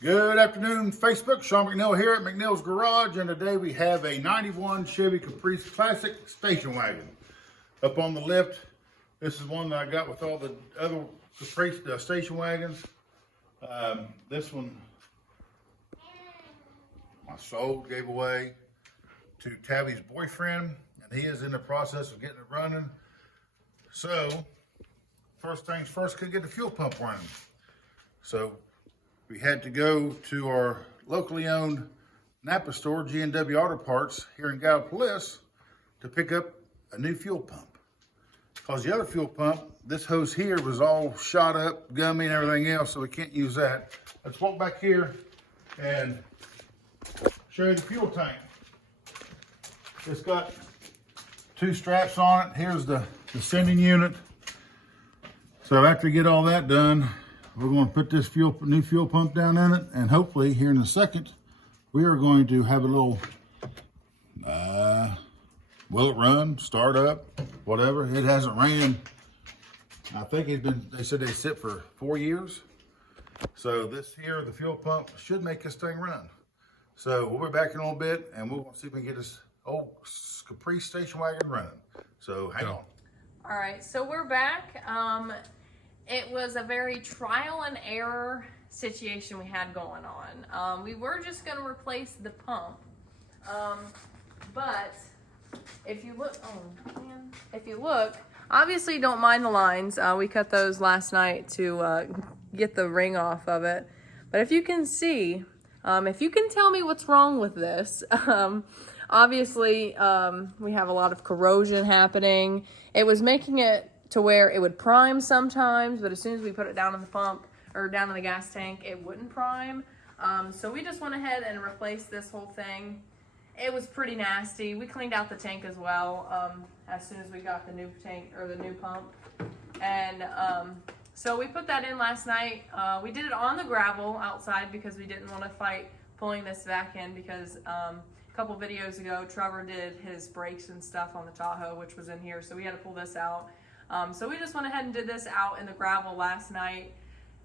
Good afternoon, Facebook. Sean McNeil here at McNeil's Garage, and today we have a 91 Chevy Caprice Classic Station Wagon. Up on the lift, this is one that I got with all the other Caprice station wagons. This one I sold, gave away to Tabby's boyfriend, and he is in the process of getting it running. So, first things first, could get the fuel pump running. So, we had to go to our locally owned Napa store, G&W Auto Parts, here in Gallipolis, to pick up a new fuel pump. Because the other fuel pump, this hose here was all shot up, gummy and everything else, so we can't use that. Let's walk back here and show you the fuel tank. It's got two straps on it. Here's the sending unit. So after we get all that done, we're going to put this new fuel pump down in it, and hopefully here in a second, we are going to have a little, will it run, start up, whatever. It hasn't ran. I think they said they sit for 4 years. So this here, the fuel pump, should make this thing run. So we'll be back in a little bit, and we'll see if we can get this old Caprice Station Wagon running. So hang on. All right, so we're back. It was a very trial and error situation we had going on. We were just going to replace the pump, but if you look, obviously don't mind the lines. We cut those last night to get the ring off of it. But if you can see, if you can tell me what's wrong with this, obviously we have a lot of corrosion happening. It was making it to where it would prime sometimes, but as soon as we put it down in the pump or down in the gas tank, it wouldn't prime. So we just went ahead and replaced this whole thing. It was pretty nasty. We cleaned out the tank as well as soon as we got the new tank or the new pump. And so we put that in last night. We did it on the gravel outside because we didn't want to fight pulling this back in because a couple videos ago, Trevor did his brakes and stuff on the Tahoe, which was in here. So we had to pull this out. So we just went ahead and did this out in the gravel last night,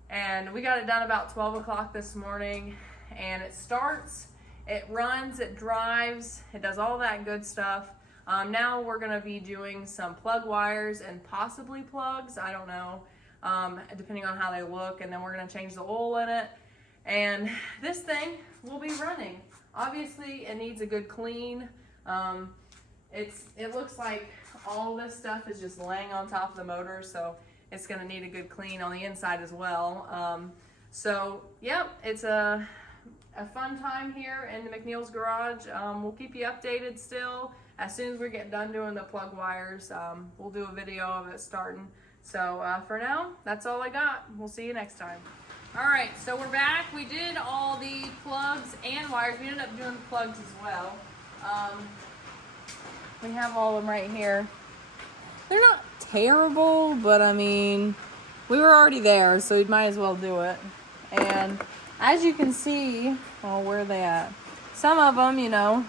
and we got it done about 12 o'clock this morning, and it starts, it runs, it drives, it does all that good stuff. Now we're going to be doing some plug wires and possibly plugs, I don't know, depending on how they look, and then we're going to change the oil in it, and this thing will be running. Obviously it needs a good clean. It looks like all this stuff is just laying on top of the motor, so it's going to need a good clean on the inside as well. So, yep, it's a fun time here in the McNeil's Garage. We'll keep you updated still. As soon as we get done doing the plug wires, we'll do a video of it starting. So, for now, that's all I got. We'll see you next time. All right, so we're back. We did all the plugs and wires. We ended up doing the plugs as well. We have all of them right here. They're not terrible, but I mean, we were already there, so we might as well do it. And as you can see, oh, where are they at? Some of them, you know,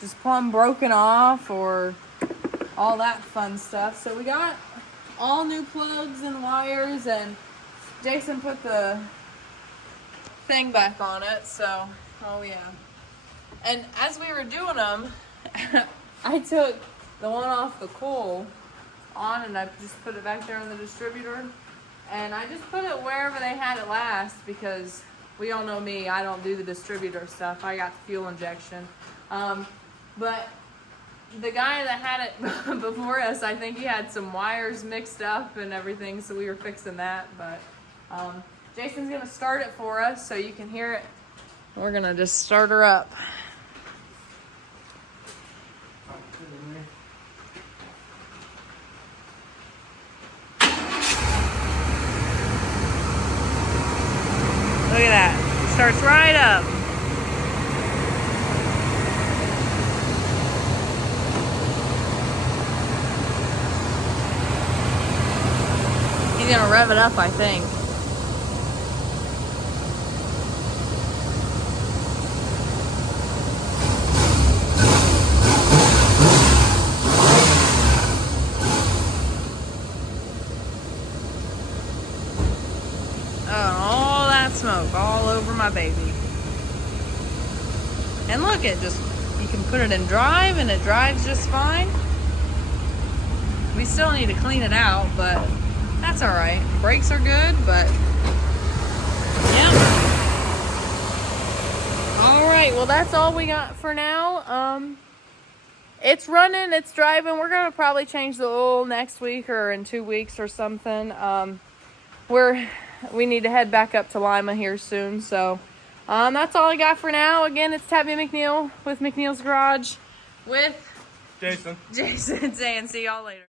just plumb broken off or all that fun stuff. So we got all new plugs and wires, and Jason put the thing back on it, so, oh yeah. And as we were doing them, I took the one off the coil on and I just put it back there on the distributor, and I just put it wherever they had it last because we all know me, I don't do the distributor stuff. I got the fuel injection. But the guy that had it before us, I think he had some wires mixed up and everything, so we were fixing that. But Jason's gonna start it for us so you can hear it. We're gonna just start her up. Look at that. Starts right up. He's gonna rev it up, I think. smoke all over. over my baby. And look, it just, you can put it in drive and it drives just fine. We still need to clean it out, but that's all right. Brakes are good, but yeah. All right, well, that's all we got for now. It's running, it's driving. We're gonna probably change the oil next week or in 2 weeks or something. We need to head back up to Lima here soon, so that's all I got for now. Again, it's Tabby McNeil with McNeil's Garage with Jason saying see y'all later.